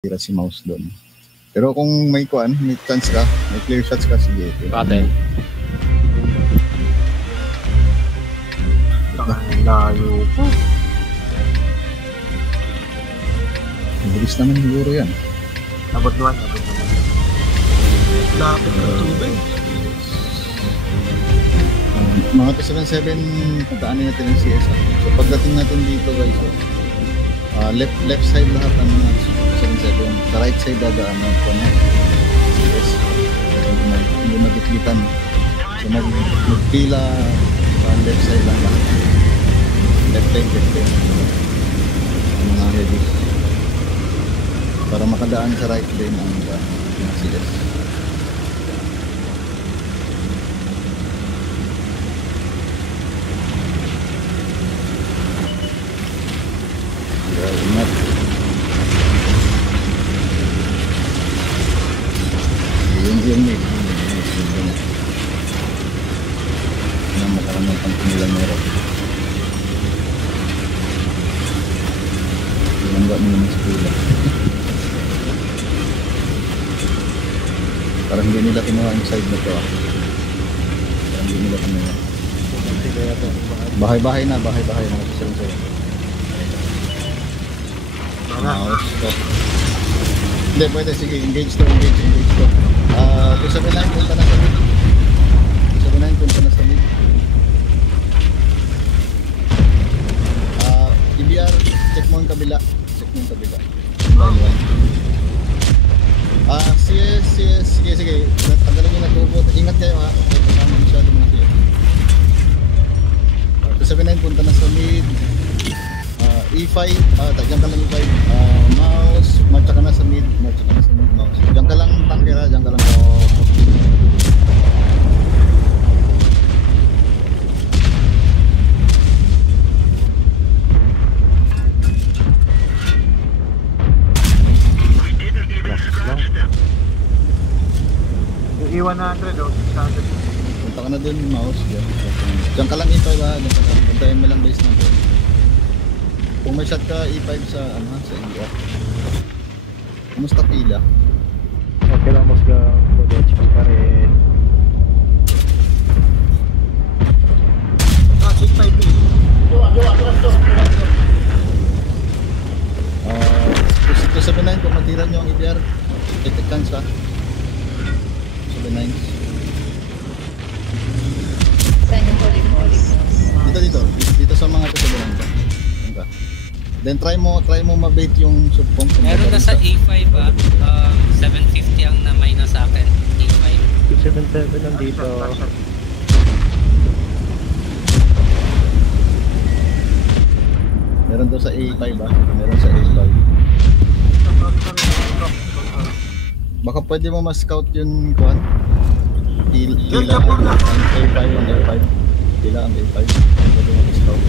tira si mouse doon. Pero kung may kuan, may chance ka, may clear shots ka, sige. Patel. Layo po. Mabilis naman siguro yan. Abot naman. Lapit ng tubig. Mga 277, pataanin natin ang CS. So pagdating natin dito guys, left side lahat ng mga 277. Sa right side dadaanan ko na CS. Hindi magkikitan. So magpila sa left side lang lahat. Left lane. Ang mga heavy. Para makadaan sa right lane ang mga CS. Ingat. Yung nang makaramang pangkinilang meron. Langga mo naman sa pula. Parang hindi nila kinuha yung side na to. Parang hindi nila kinuha. Bahay-bahay na. Mouse to. Hindi, pwede. Sige, engage to. 279 punta na sa mid. 279 punta na sa mid. EBR, check mo yung kabila. Sige. Tanggalin nyo na turbo. Ingat kayo ha. Okay, kasama masyado mga kayo. 279 punta na sa mid. E5, diyan ka lang E5, mouse, marcha ka na sa mid, mouse. Diyan ka lang tanker ha, diyan ka lang Yung E100 o 600. punta ka na dun, mouse. Diyan ka lang E5 ha, puntahin mo lang base natin. Kung may shot ka E5 sa India. Kumusta pila? Okay lang mas ka full HP pa rin. Check 5 279 kung matira nyo ang EBR, take chance ha. 279. Saan yung polyphos? Dito sa mga 279 ka. Then try mo mabait yung subpomp. Meron na sa A5 750 ang namay na sa akin. A5. 277 nandito. Meron daw sa A5 ba? Meron sa A5. Baka pwede mo ma-scout yung kuan. Tila ang A5. Tila ang A5. Pwede mo ma-scout.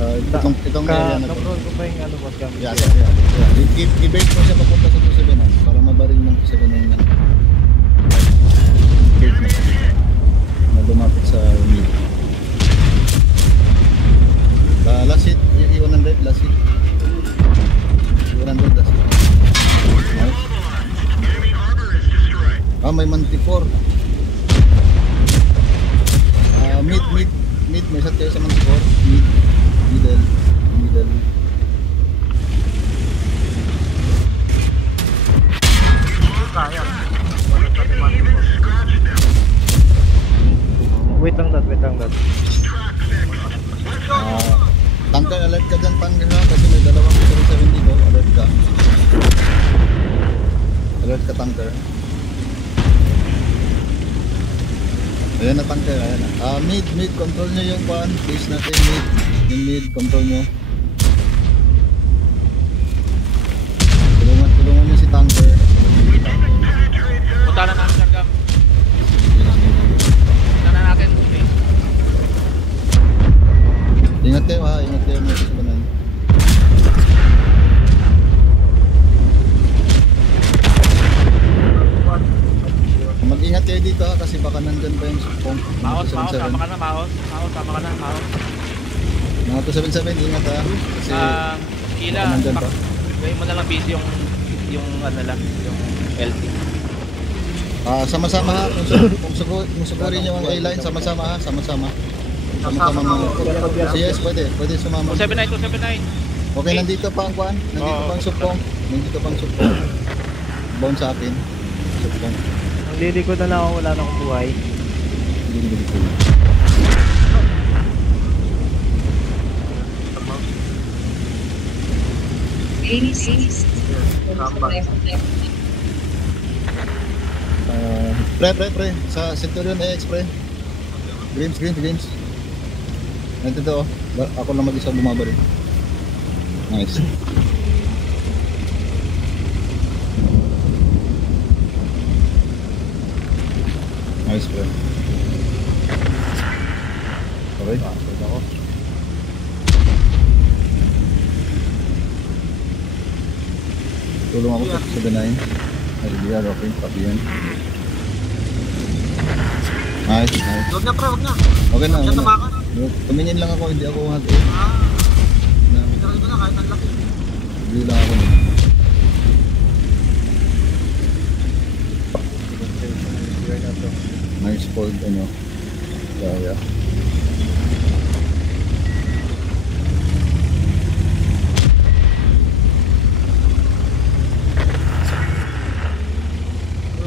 Itong area na to. Control ko ba yung boss kami? Yeah. I-bait mo siya mapunta sa 279 para mabaril ng 279 yan. Cave na dumapit sa mid. Last hit, E100 last hit. E100 last hit. Nice. May Manticore. Mid, may shot kayo sa Manticore. Middle. Kaya. Wait lang that. Tanker, alert ka dyan, tanker ha, kasi may dalawang 7 dito, alert ka tanker. Ayan na tanker, ayan na. Mid, control nyo yung pan, base natin, mid, control nyo. Tulungan nyo si tanker. Punta na namin Sargam. Punta na natin. Okay. Ingat kayo mga susunan. Mag-ingat kayo dito ha, kasi baka nandyan pa yung supong. Maos, sama ka na. Mga 277, ingat ha. Kasi Kila, nandyan pa. Gawin mo na lang busy yung ano lang, yung LT. Sama-sama ha. Kung sugurin nyo ang A-line, sama-sama ha. Sama-sama. Sama-sama mga. Yes, pwede sumama. 279. Okay, nandito pa ang kuan. Nandito pa ang supong. Bound sa akin. Supong. Ang lilikod na lang ako, wala na akong buhay. Pre. Sa Centurion AX, pre. Grims. Nandito, ako lang mag-isa bumabaril. Nice. Nice, pre. Okay, pwede ako. Tulong ako sa 79. Ay, BR, okay, copy yan. Nice. Huwag na pre, huwag na. Okay na, Huwag na tumakas. Tumingin lang ako, hindi ako hati. Pinaril ko na kahit ang laki. Hindi lang ako. Nice fold, ano. Kaya.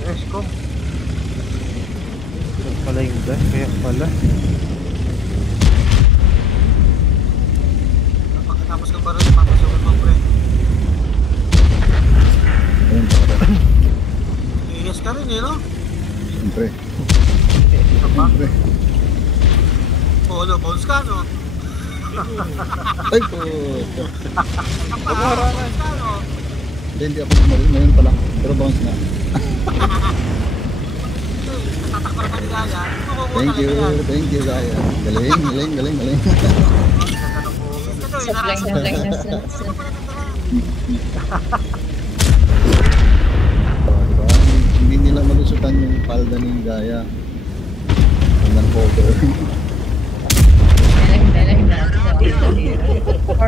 Escom. Pala yung gas, kaya pala. Pagkatapos ka ba rin, papasukan mo pre. Ayun, para. Iyas ka rin eh, no? Siyempre. Tama. Siyempre. Polo, balls ka, no? Ay po. Balls ka, no? Hindi ako bumarin. Ngayon pa lang. Pero bounce na. Tatakbar ka ni Gaya. Thank you, Gaya. Galing. Supply na sa Diba? Hindi nila malusutan yung palda ni Gaya. Hanggang cover. dalang na sa or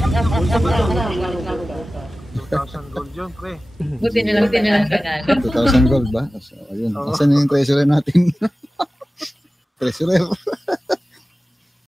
Nakita ko ba yung 2,000 gold yun, pre. buti na lang panalo. 2,000 gold ba? So, ayun. Asan yung treasurer natin? Treasurer.